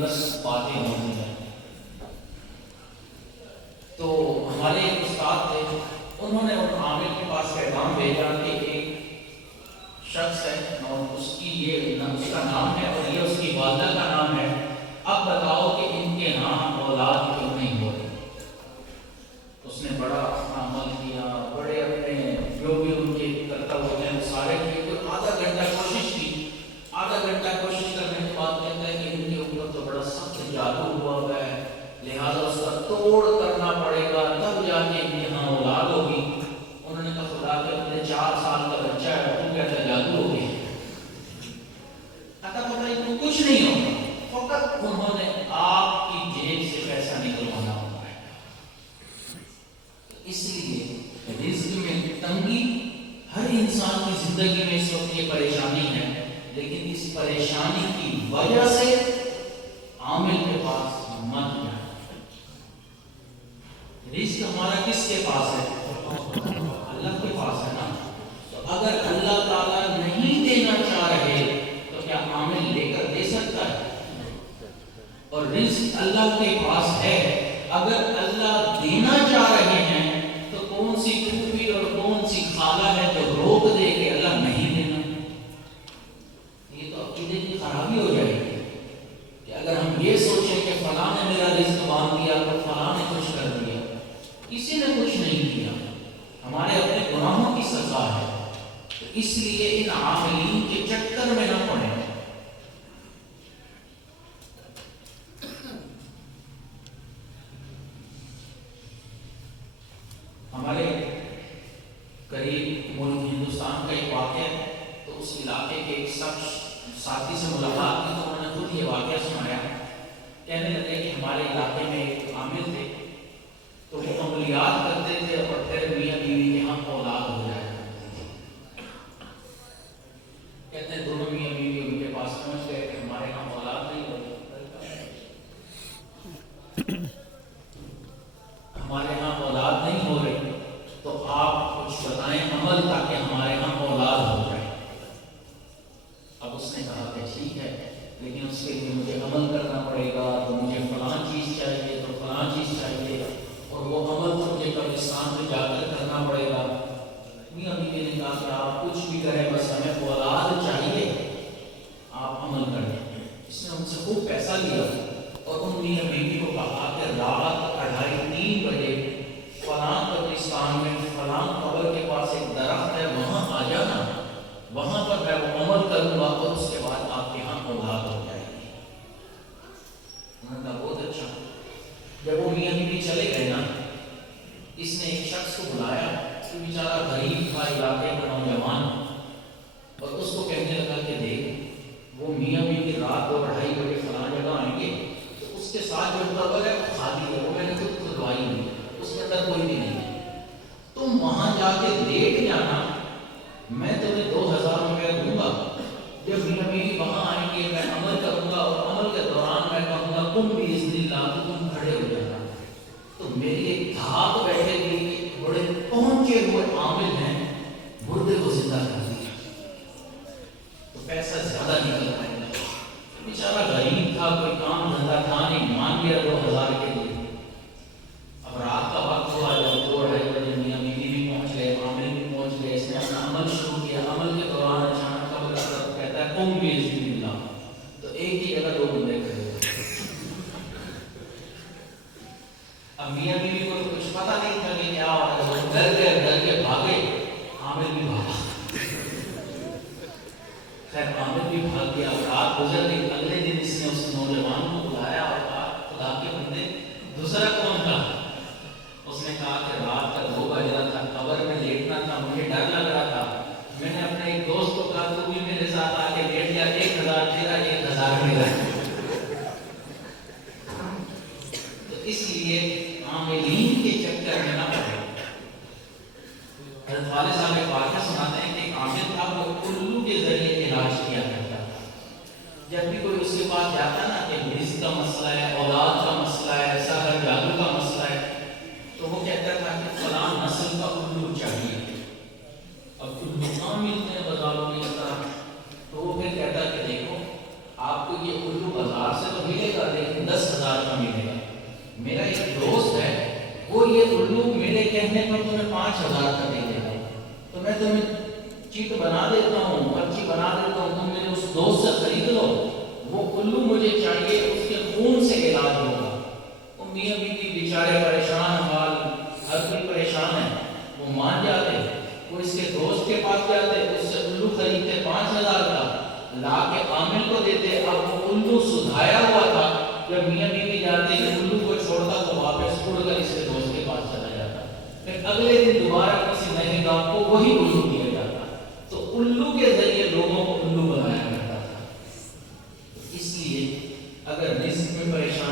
بس باتیں ہوتی ہیں. تو ہمارے ایک استاد تھے، انہوں نے ان عامل کے پاس پیغام بھیجا کہ ایک شخص ہے اور اس کا نام ہے اور یہ اس کی والدہ کا نام ہے، اب بتاؤ کہ ان کے ہاں اولاد کیوں نہیں ہو رہی. اس نے بڑا عمل کیا، بڑے اپنے جو بھی ان کے کرتب ہوتے ہیں سارے کیے. تو آدھا گھنٹہ کوشش کی، آدھا گھنٹہ کوشش کرنے کے بعد کہتا ہے کہ ان کے اوپر تو بڑا سخت جادو ہوا ہے، لہٰذا اس کا توڑ کرنا پڑے گا تب جا کے ان کے ہاں اولاد ہوگی. انہوں نے کہا خدا کے اپنے 4 سال کا بچہ ہے، تو کہتا ہے جادو ہو گیا. کہتا پتہ ان کو کچھ نہیں ہوگا، فقط انہوں نے آپ کی جیب سے پیسہ نکلوانا ہوتا ہے. اس لیے رزق میں تنگی ہر انسان کی زندگی میں اس وقت یہ پریشانی ہے، لیکن اس پریشانی کی وجہ سے عامل کے پاس مت جائے. رزق ہمارا کس کے پاس ہے؟ اللہ کے پاس ہے نا. تو اگر اللہ تعالیٰ نہیں دینا چاہ رہے تو کیا عامل لے کر دے سکتا ہے؟ اور رزق اللہ کے پاس ہے، اگر اللہ دینا چاہ رہے ہیں تو کون سی پھوپھی اور کون سی خالہ ہے جو روک دے کہ اللہ نہیں دینا؟ یہ تو عقیدے کی خرابی ہو جائے گی کہ اگر ہم یہ سوچیں کہ فلاں نے میرا رزق باندھ دیا تو فلاں نے کچھ کر دیا. کسی نے کچھ نہیں کیا، ہمارے اپنے گناہوں کی سزا ہے. تو اس لیے ان عاملین کے چکر میں نہ پڑیں. ہمارے قریب ملک ہندوستان کا ایک واقعہ ہے، تو اس علاقے کے ایک ساتھی سے ملاقات کی تو انہوں نے خود یہ واقعہ سنایا. کہنے لگے کہ ہمارے علاقے میں ایک عامل تھے، تو وہ عملیات کرتے تھے اور پھر میاں بیوی کے ہاں اولاد ہو جائے. کہتے ہیں دونوں میاں بیوی ان کے پاس پہنچ گئے کہ ہمارے ہاں اولاد نہیں ہو رہی، ہمارے ہاں اولاد نہیں ہو رہی، تو آپ کچھ بتائیں عمل تاکہ ہمارے ہاں اولاد ہو جائے. اب اس نے کہا کہ ٹھیک ہے، لیکن اس کے لیے مجھے عمل کرنا پڑے گا، تو مجھے فلاں چیز چاہیے، تو فلاں چیز چاہیے، اور وہ عمل تو مجھے قبرستان میں جا کر کرنا پڑے گا. میاں بیوی نے کہا کہ آپ کچھ بھی کریں، بس ہمیں اولاد چاہیے، آپ عمل کریں. اس نے ان سے خوب پیسہ لیا اور ان میاں بیوی کو کہا کہ رات 2:30-3 بجے فلاں قبرستان میں فلاں قبر کے پاس ایک درخت ہے، وہاں آ جانا، وہاں پر میں وہ عمل کروں گا اور اس کے بعد آپ کے ہاں اولاد ہو جائے گی. انہوں نے کہا بہت اچھا. جب وہ میاں بیوی چلے گئے نا، اس نے ایک شخص کو بلایا کہ بیچارہ غریب تھا، علاقے کا نوجوان، اور اس کو کہنے لگا کہ دیکھ وہ میاں بیوی رات 2-2:30 بجے فلاں جگہ آئیں گے، تو اس کے ساتھ جو قبر ہے وہ خالی ہے، وہ میں نے خود کھدوائی ہوئی ہے، اس کے اندر کوئی بھی نہیں ہے. تم وہاں جا کے لیٹ جانا، میں تمہیں 2000 روپے دوں گا. جب میاں بیوی وہاں آئیں گے میں عمل کروں گا، اور عمل کے دوران میں کہوں گا تم بھی اس دن لا تو تم کھڑے ہو جانا. تو میری ایک دھاک بیٹھے گی، بڑے پہنچے ہوئے عامل ہیں، مردے کو زندہ کر دیا، تو پیسہ زیادہ نکل پائے گا. بیچارہ غریب تھا، کوئی کام دھندا تھا نہیں، مان گیا 2000 کے لیے. اب رات کا وقت ہوا، جب 2-2:30 بجے میاں بیوی بھی پہنچ گئے، عامل بھی پہنچ گئے. اس نے اپنا عمل شروع کیا. عمل کے دوران اچانک قبر کا طرف کہتا ہے تم بھی اس دن ملا. تو ایک ہی جگہ 2 بندے کھڑے ہوئے. اب میاں بیوی کو تو کچھ پتہ نہیں تھا کہ کیا ہو رہا ہے، ڈر کے بھاگے، عامل بھی بھاگا. خیر عامل بھی بھاگ گیا. رات گزر گئی. اگلے دن اس نے اس نوجوان کو بلایا اور کہا خدا کے بندے دوسرا کون تھا؟ اس نے کہا کہ رات کا 2 بج رہا تھا، قبر میں لیٹنا تھا، مجھے ڈر لگ رہا تھا، میں نے اپنے ایک دوست کو کہا تو بھی میرے ساتھ آ کے لیٹ گیا، 1000 تیرا 1000 میرا. تو اس لیے عاملین کے چکر میں نہ پڑے. حضرت والد صاحب ایک واقعہ سناتے ہیں کہ ایک عامل تھا، وہ الو کے ذریعے علاج کیا کرتا تھا. جب بھی کوئی اس کے پاس جاتا نا کہ رزق کا مسئلہ ہے، اولاد کا مسئلہ ہے، سحر جادو کا مسئلہ ہے، تو وہ کہتا تھا کہ فلاں نسل کا الو چاہیے. اب الو کہاں ملتے ہیں بازاروں میں اس طرح؟ تو وہ پھر کہتا کہ دیکھو آپ کو یہ الو بازار سے تو ملے گا، پیسہ ملے گا. میرا ایک دوست ہے, وہ یہ الو میرے کہنے پر تمہیں 5,000 کا دے دے گا, تو میں تمہیں چیٹ بنا دیتا ہوں, پرچی بنا دیتا ہوں, تم میرے اس دوست سے خرید لو, وہ الو مجھے چاہیے, اس کے خون سے علاج ہوگا. وہ میاں بیوی بیچارے پریشان حال, ہر کوئی پریشان ہے, وہ مان جاتے, وہ اس کے دوست کے پاس جاتے, اس سے الو خریدتے 5,000 کا, لا کے عامل کو دیتے. اب وہ الو سدھایا ہوا تھا, جب میاں بیوی جاتے ہیں الو کو چھوڑتا تو واپس اڑ کر اس کے دوست کے پاس چلا جاتا. پھر اگلے دن دوبارہ کسی نئے گاہ کو وہی الو دیا جاتا. تو الو کے ذریعے لوگوں کو الو بنایا جاتا تھا. اس لیے اگر رزق میں پریشان